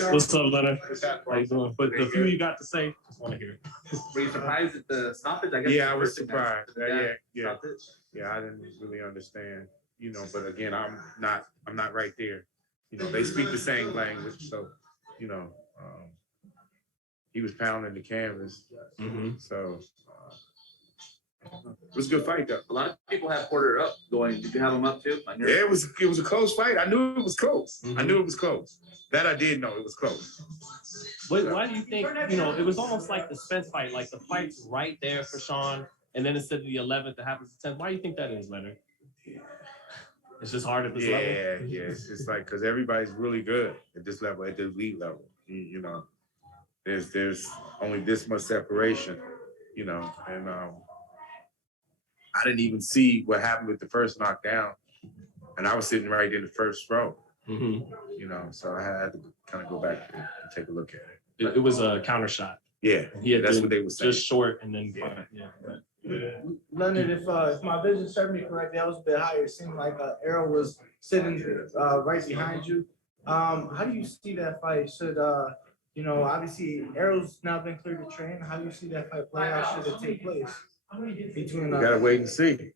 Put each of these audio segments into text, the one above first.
What's up, Leonard? How you doing? But the few you got to say, just want to hear it. Were you surprised at the stoppage? I guess. Yeah, I was surprised. Yeah. Stoppage. Yeah, I didn't really understand, but again, I'm not right there. They speak the same language, so, he was pounding the canvas. So it was a good fight though. A lot of people have Porter up going. Did you have him up too? Yeah, it was a close fight. I knew it was close. I knew it was close. That I did know it was close. But why do you think, it was almost like the Spence fight, like the fight's right there for Shawn, and then instead of the 11th, it happens to 10th. Why do you think that is, Leonard? It's just hard at this level? Yeah. It's like, because everybody's really good at this level, at the elite level. There's only this much separation, and I didn't even see what happened with the first knockdown, and I was sitting right in the first row. So I had to kind of go back and take a look at it. It was a counter shot. Yeah, that's what they were saying. Just short and then Leonard, if my vision served me correctly, I was a bit higher. It seemed like Errol was sitting right behind you. How do you see that fight? Should obviously Errol's now been cleared to train. How do you see that fight play out? Should it take place? Between we gotta wait and see.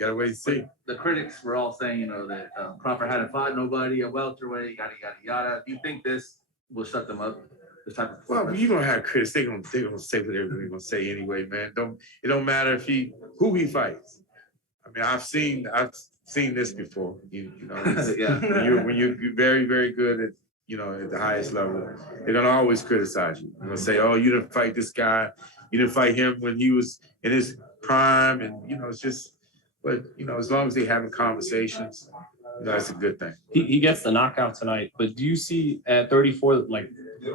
Gotta wait and see. The critics were all saying, that Crawford hadn't fought nobody, a welterweight, yada yada yada. Do you think this will shut them up? This type of well, you're gonna have critics. They're gonna say whatever they're gonna say anyway, man. It don't matter who he fights. I mean, I've seen this before. When you're very, very good at at the highest level, they're gonna always criticize you. They're gonna say, "Oh, you didn't fight this guy. You didn't fight him when he was in his prime," and it's just. But as long as they're having conversations, that's a good thing. He gets the knockout tonight, but do you see at 34 like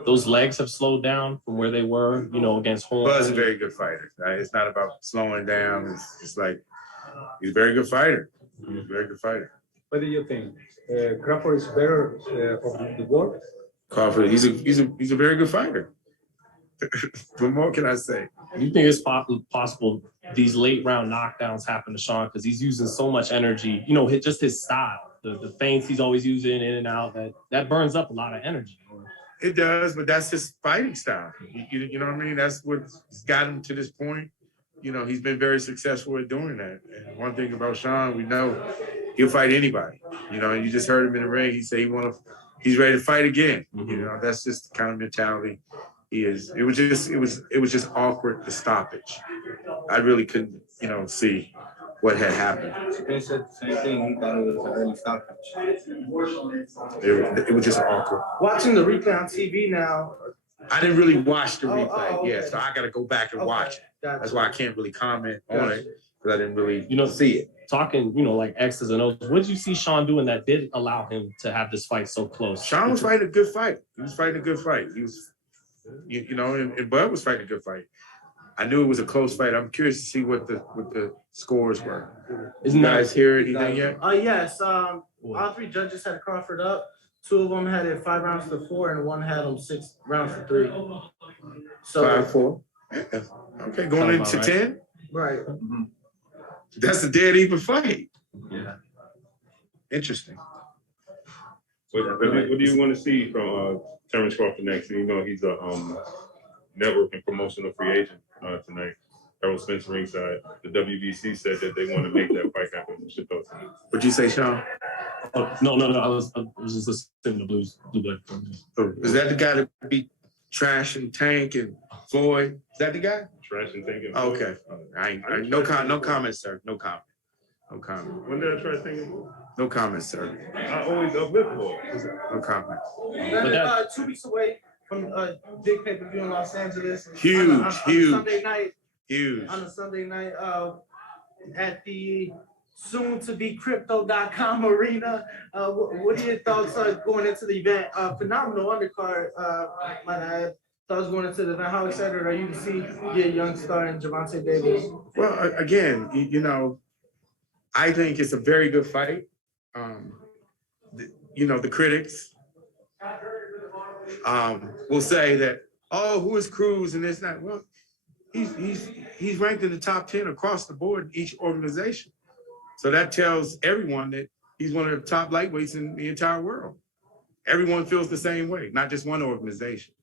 those legs have slowed down from where they were, against Horn? Buzz is a very good fighter. Right? It's not about slowing down. It's like he's a very good fighter. He's a very good fighter. What do you think? Crawford is better of the world? Crawford, he's a very good fighter. What more can I say? Do you think it's possible these late round knockdowns happen to Shawn because he's using so much energy? Just his style, the feints he's always using in and out, that burns up a lot of energy. It does, but that's his fighting style. You know what I mean? That's what's got him to this point. He's been very successful at doing that. And one thing about Shawn, we know he'll fight anybody. You just heard him in the ring. He said he's ready to fight again. That's just the kind of mentality he is. It was just awkward, the stoppage. I really couldn't, see what had happened. He said the same thing. He thought it was an early stoppage. It was just awkward. watching the replay on TV now. I didn't really watch the replay. Okay. Yeah, so I got to go back and watch it. Gotcha. That's why I can't really comment on it because I didn't really see it. Talking, like X's and O's, what did you see Shawn doing that did allow him to have this fight so close? Shawn was fighting a good fight. He was fighting a good fight. He was, and Bud was fighting a good fight. I knew it was a close fight. I'm curious to see what the scores were. Isn't you guys hear anything yet? Yes. All three judges had Crawford up. 2 of them had it 5 rounds to 4, and 1 had them 6 rounds to 3. So 5-4. Yeah. Okay, going into 10. Right. That's a dead even fight. Yeah. Interesting. What do you want to see from Terence Crawford next? He's a network and promotional free agent tonight. Errol Spence ringside. The WBC said that they want to make that fight happen. What's your thoughts on it? What'd you say, Shawn? Oh, no. I was just listening to Blue Blood. Oh, is that the guy that beat Trash and Tank and Floyd? Is that the guy? Trash and Tank and Floyd? Okay. No comment, sir. No comment. When did I try thinking? No comment, sir. I always uplift Floyd. No comment. 2 weeks away from big pay-per-view in Los Angeles. Huge. On Sunday night. Huge. On a Sunday night at the soon-to-be Crypto.com arena. What are your thoughts going into the event? Phenomenal undercard, might I add. Thoughts going into the event. How excited are you to see your young star in Gervonta Davis? Well, again, I think it's a very good fight. The critics will say that, oh, who is Cruz and this and that. Well, he's ranked in the top 10 across the board in each organization. So that tells everyone that he's one of the top lightweights in the entire world. everyone feels the same way, not just one organization.